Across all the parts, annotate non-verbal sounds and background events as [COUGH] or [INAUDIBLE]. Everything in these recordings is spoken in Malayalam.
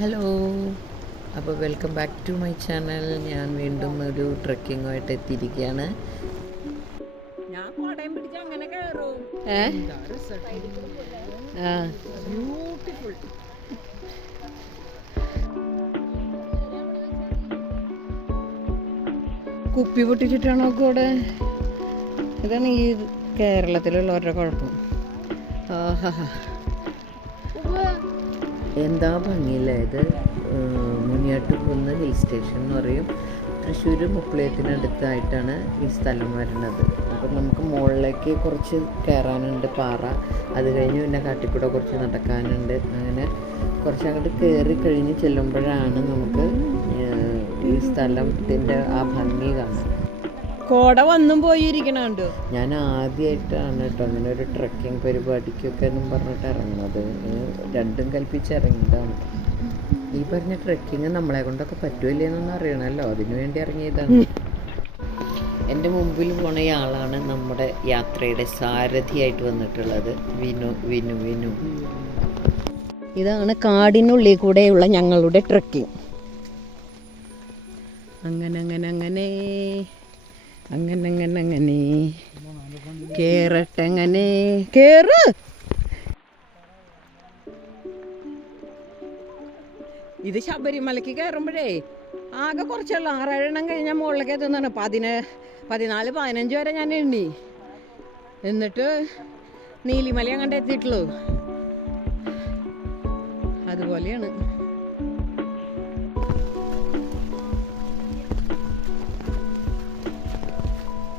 ഹലോ അപ്പോൾ welcome back to my channel ഞാൻ വീണ്ടും ഒരു ട്രക്കിങ്ങുമായിട്ട് എത്തിയിരിക്കുകയാണ്. കുപ്പി പൊട്ടിച്ചിട്ടാണോ കൂടെ ഇതാണ് ഈ കേരളത്തിലുള്ളവരുടെ കുഴപ്പം. ആഹാ. എന്താ ഭംഗിയില്ല. ഇത് മുനിയാട്ടുകുന്ന് ഹിൽ സ്റ്റേഷൻ എന്ന് പറയും. തൃശ്ശൂർ മുക്കുളയത്തിനടുത്തായിട്ടാണ് ഈ സ്ഥലം വരുന്നത്. അപ്പം നമുക്ക് മുകളിലേക്ക് കുറച്ച് കയറാനുണ്ട് പാറ. അത് കഴിഞ്ഞ് പിന്നെ കാട്ടിക്കൂടെ കുറച്ച് നടക്കാനുണ്ട്. അങ്ങനെ കുറച്ച് അങ്ങോട്ട് കയറി കഴിഞ്ഞ് ചെല്ലുമ്പോഴാണ് നമുക്ക് ഈ സ്ഥലത്തിന്റെ ആ ഭംഗി കാണുന്നത് കോട വന്നും പോയിരിക്കണുണ്ട്? ഞാൻ ആദ്യമായിട്ടാണ് കേട്ടോ അങ്ങനെ ഒരു ട്രക്കിംഗ് പരിപാടിക്കൊക്കെ എന്നും പറഞ്ഞിട്ട് ഇറങ്ങുന്നത്. രണ്ടും കൽപ്പിച്ച് ഇറങ്ങിയതാണ്. ഈ പറഞ്ഞ ട്രക്കിങ് നമ്മളെ കൊണ്ടൊക്കെ പറ്റൂലെന്നൊന്നും അറിയണല്ലോ അതിനു വേണ്ടി ഇറങ്ങിയതാണ്. എന്റെ മുമ്പിൽ പോണ ഇയാളാണ് നമ്മുടെ യാത്രയുടെ സാരഥിയായിട്ട് വന്നിട്ടുള്ളത്. വിനു വിനു വിനു. ഇതാണ് കാടിനുള്ളിൽ കൂടെയുള്ള ഞങ്ങളുടെ ട്രക്കിംഗ് അങ്ങനെ അങ്ങനെ അങ്ങനെ. അങ്ങനെ അങ്ങനെ അങ്ങനെ കേറട്ടെ അങ്ങനെ കേറ്. ഇത് ശബരിമലയ്ക്ക് കയറുമ്പോഴേ ആകെ കുറച്ചുള്ള ആറേഴെണ്ണം കഴിഞ്ഞാൽ മുകളിലേക്ക് എത്തുന്നതാണ്. പതിന പതിനാല് പതിനഞ്ച് വരെ ഞാൻ എണ്ണി. എന്നിട്ട് നീലിമല അങ്ങോട്ട് എത്തിയിട്ടുള്ളൂ. അതുപോലെയാണ്.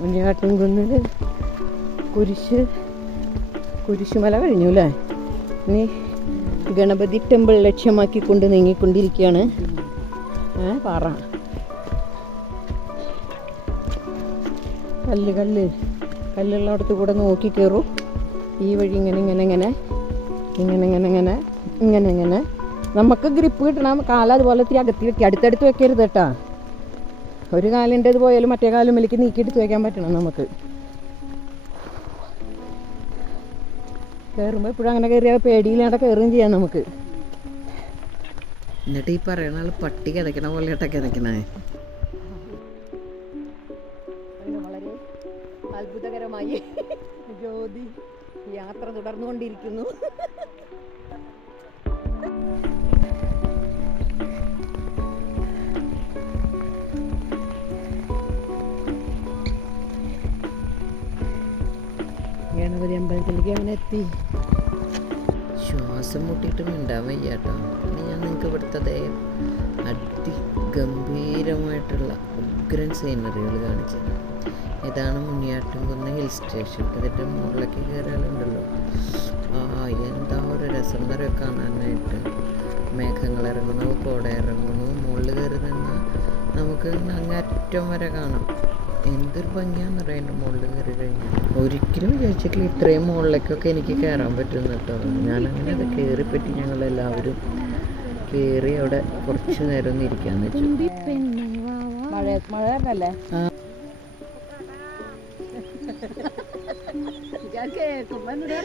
മുന്നേറ്റം കുന്നിൽ കുരിശ് കുരിശുമല കഴിഞ്ഞു അല്ലേ ഇനി ഗണപതി ടെമ്പിൾ ലക്ഷ്യമാക്കിക്കൊണ്ട് നീങ്ങിക്കൊണ്ടിരിക്കുകയാണ്. ഏ പാറ. കല്ല് കല്ല്. കല്ലുള്ളടത്ത് കൂടെ നോക്കി കയറും. ഈ വഴി ഇങ്ങനെ ഇങ്ങനെ ഇങ്ങനെ. ഇങ്ങനെ ഇങ്ങനെ ഇങ്ങനെ. ഇങ്ങനെ ഇങ്ങനെ. നമുക്ക് ഗ്രിപ്പ് കിട്ടണം. കാല അതുപോലെ അകത്തി വെക്കുക അടുത്തടുത്ത് വെക്കരുത് കേട്ടാ. ഒരു കാലിന്റെ ഇത് പോയാലും മറ്റേ കാലും നീക്കി നീക്കിയിട്ട് ചോദിക്കാൻ പറ്റണം നമുക്ക്. കയറുമ്പോൾ എപ്പോഴും അങ്ങനെ കയറിയാൽ പേടിയില്ലാണ്ട് കയറുകയും ചെയ്യാം നമുക്ക്. എന്നിട്ട് ഈ പറയണ ആൾ പട്ടി കിതക്കണ പോലെയാട്ടാ കിതക്കണേ വളരെ അത്ഭുതകരമായി ജ്യോതി യാത്ര തുടർന്നുകൊണ്ടിരിക്കുന്നു. ഗണപതി അമ്പലത്തിലേക്ക് അങ്ങനെ എത്തി. ശ്വാസം മുട്ടിയിട്ട് മിണ്ടാൻ വയ്യാട്ടോ. ഇനി ഞാൻ നിങ്ങൾക്ക് ഇവിടുത്തെ അതിഗംഭീരമായിട്ടുള്ള ഉഗ്രൻ സീനറികൾ കാണിച്ചു ഇതാണ് മുനിയാട്ടുംകുന്ന് ഹിൽ സ്റ്റേഷൻ ഇതിന്റെ മുകളിലേക്ക് കയറാനുണ്ടല്ലോ ആ എന്താ ഒരു രസം വരെ കാണാനായിട്ട് മേഘങ്ങൾ ഇറങ്ങുന്നു കോട ഇറങ്ങുന്നു മുകളിൽ കയറി നിന്നാൽ നമുക്ക് അങ്ങറ്റം വരെ കാണാം. എന്തൊരു ഭംഗിയാണെന്നറിയാം എന്റെ മുകളിൽ കയറി കഴിഞ്ഞാൽ. ഒരിക്കലും വിചാരിച്ചിട്ടില്ല ഇത്രയും മുകളിലേക്കൊക്കെ എനിക്ക് കയറാൻ പറ്റും കേട്ടോ. ഞാനങ്ങനെ അത് കയറിപ്പറ്റി ഞങ്ങളെല്ലാവരും കയറി അവിടെ കുറച്ച് നേരം ഒന്ന് ഇരിക്കാന്ന് വെച്ചു.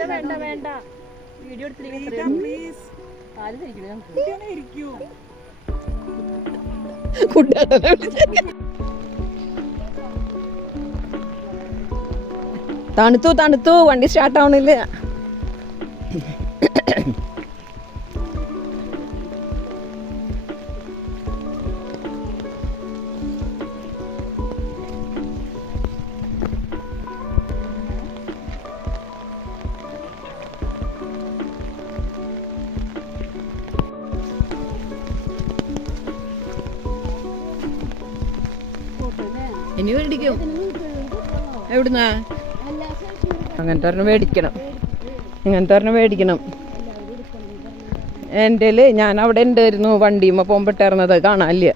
വേണ്ട വേണ്ട. വീഡിയോ [LAUGHS] തണുത്തു തണുത്തു വണ്ടി സ്റ്റാർട്ട് ആവണില്ല. ഇനി എവിടുന്നാ? അങ്ങനത്തെ ഒരെണ്ണം മേടിക്കണം. ഇങ്ങനത്തെ ഒരെണ്ണം മേടിക്കണം. എന്റെ ഞാൻ അവിടെ ഉണ്ടായിരുന്നു വണ്ടിയുമ്മ പോകുമ്പോട്ടായിരുന്നത് കാണാനില്ല.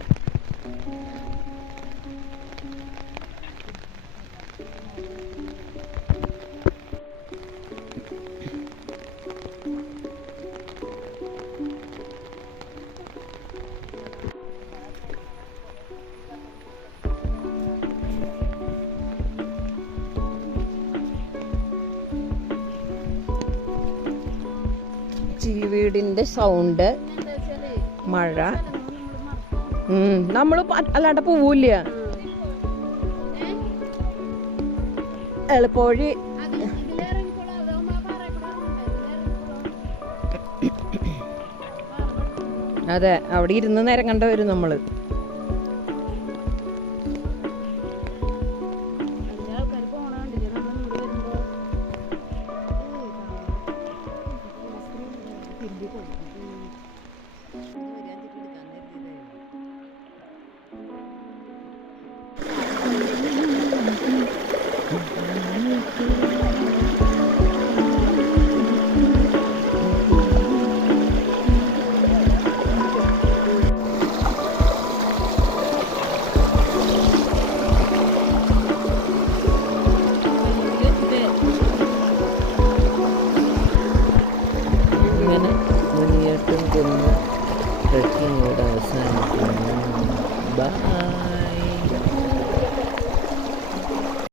ചീവീടിന്റെ സൗണ്ട്. മഴ. നമ്മൾ അല്ലാണ്ട് പോവില്ല. എളുപ്പവഴി. അതെ അവിടെ ഇരുന്ന് നേരം വരും നമ്മൾ. Bye.